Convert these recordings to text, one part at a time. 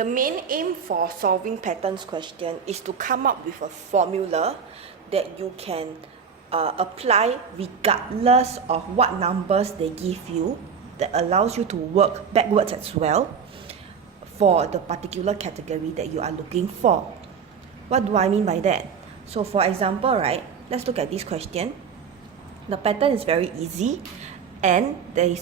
The main aim for solving patterns question is to come up with a formula that you can apply regardless of what numbers they give you, that allows you to work backwards as well for the particular category that you are looking for. What do I mean by that? So for example, right, let's look at this question. The pattern is very easy, and there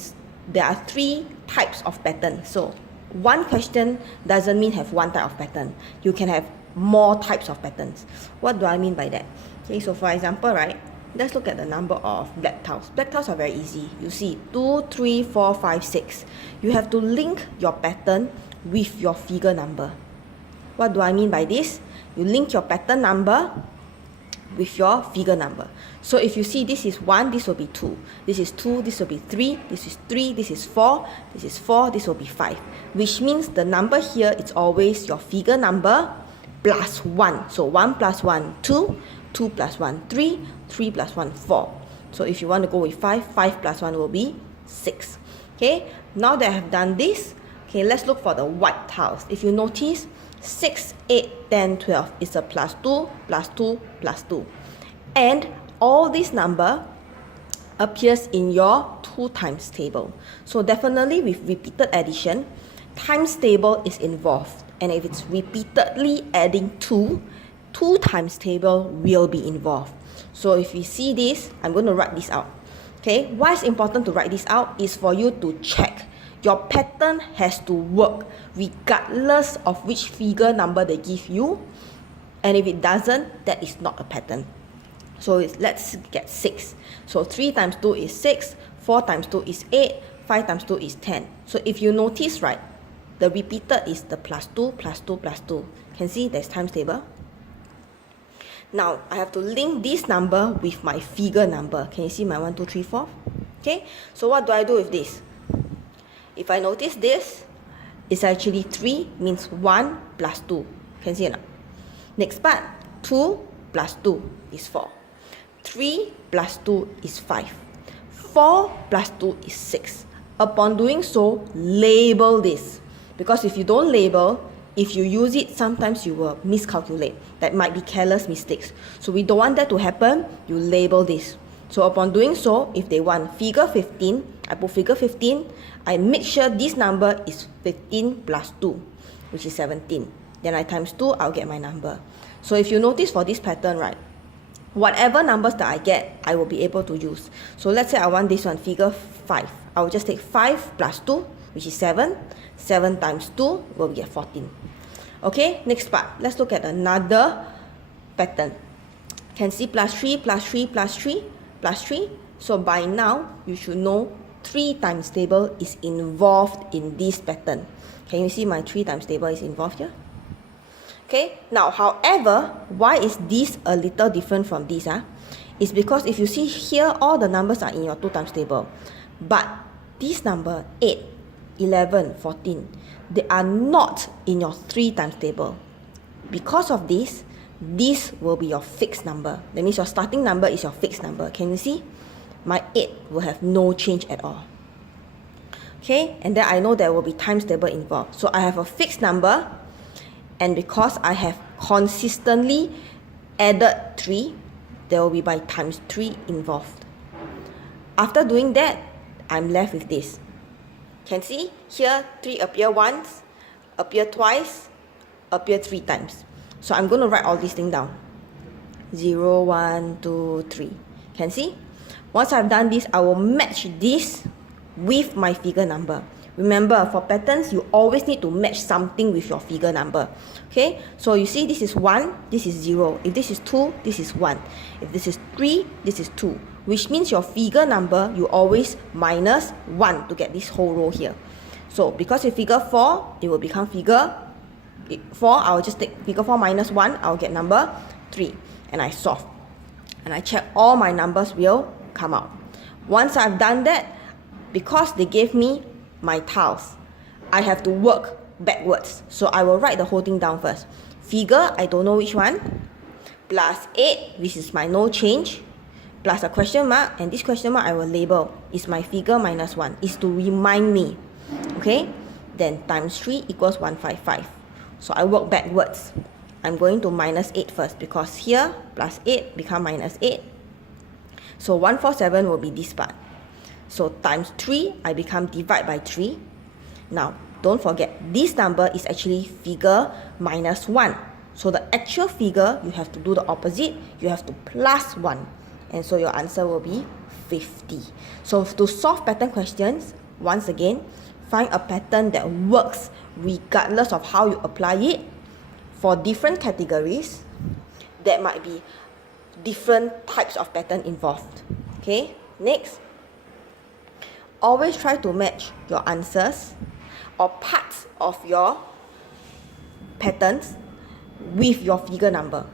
are three types of pattern. So one question doesn't mean have one type of pattern. You can have more types of patterns. What do I mean by that? Okay, so for example, right, let's look at the number of black tiles. Black tiles are very easy. You see 2, 3, 4, 5, 6. You have to link your pattern with your figure number. What do I mean by this? You link your pattern number with your figure number. So if you see this is 1, this will be 2. This is 2, this will be 3. This is 3, this is 4. This is 4, this will be 5. Which means the number here is always your figure number plus 1. So 1 plus 1, 2. 2 plus 1, 3. 3 plus 1, 4. So if you want to go with 5, 5 plus 1 will be 6. Okay, now that I have done this, okay, let's look for the white tiles. If you notice, 6, 8, 10, 12 is a plus 2, plus 2, plus 2. And all this number appears in your 2 times table. So definitely with repeated addition, times table is involved. And if it's repeatedly adding 2 times table will be involved. So if you see this, I'm going to write this out. Okay, why it's important to write this out is for you to check. Your pattern has to work regardless of which figure number they give you. And if it doesn't, that is not a pattern. So let's get 6. So 3 times 2 is 6, 4 times 2 is 8, 5 times 2 is 10. So if you notice, right, the repeated is the plus 2, plus 2, plus 2. Can see there's times table. Now, I have to link this number with my figure number. Can you see my 1, 2, 3, 4? Okay, so what do I do with this? If I notice this, it's actually 3 means 1 plus 2. Can you see or not? Next part, 2 plus 2 is 4. 3 plus 2 is 5. 4 plus 2 is 6. Upon doing so, label this. Because if you don't label, if you use it, sometimes you will miscalculate. That might be careless mistakes. So we don't want that to happen. You label this. So upon doing so, if they want figure 15, I put figure 15. I make sure this number is 15 plus 2, which is 17. Then I times 2, I'll get my number. So if you notice for this pattern, right, whatever numbers that I get, I will be able to use. So let's say I want this one, figure 5. I will just take 5 plus 2, which is 7. 7 times 2 will get 14. Okay, next part. Let's look at another pattern. Can see plus 3, plus 3, plus 3, plus 3. So by now, you should know 3 times table is involved in this pattern. Can you see my 3 times table is involved here? Okay, now however, why is this a little different from this? It's because if you see here, all the numbers are in your 2 times table. But this number, 8, 11, 14, they are not in your 3 times table. Because of this will be your fixed number. That means your starting number is your fixed number. Can you see? My 8 will have no change at all. Okay, and then I know there will be times table involved. So I have a fixed number, and because I have consistently added 3, there will be my times 3 involved. After doing that, I'm left with this. Can see here 3 appear once, appear twice, appear 3 times. So I'm going to write all these things down. 0, 1, 2, 3. Can see? Once I've done this, I will match this with my figure number. Remember, for patterns, you always need to match something with your figure number. Okay? So you see this is 1, this is 0. If this is 2, this is 1. If this is 3, this is 2. Which means your figure number, you always minus 1 to get this whole row here. So because if figure 4, it will become figure 4. I will just take figure 4 minus 1. I will get number 3. And I solve. And I check all my numbers will come out. Once I've done that, because they gave me my tiles, I have to work backwards. So I will write the whole thing down first. Figure, I don't know which one, plus 8, which is my no change, plus a question mark, and this question mark I will label is my figure minus 1, is to remind me. Okay, then times 3 equals 155. So I work backwards. I'm going to minus 8 first because here plus 8 become minus 8. So 147 will be this part. So times 3, I become divide by 3. Now, don't forget, this number is actually figure minus 1. So the actual figure, you have to do the opposite. You have to plus 1. And so your answer will be 50. So to solve pattern questions, once again, find a pattern that works regardless of how you apply it. For different categories, there might be different types of pattern involved. Okay, next. Always try to match your answers or parts of your patterns with your figure number.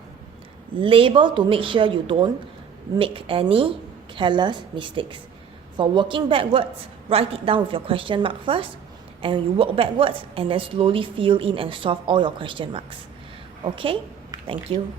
Label to make sure you don't make any careless mistakes. For working backwards, write it down with your question mark first, and you work backwards and then slowly fill in and solve all your question marks. Okay, thank you.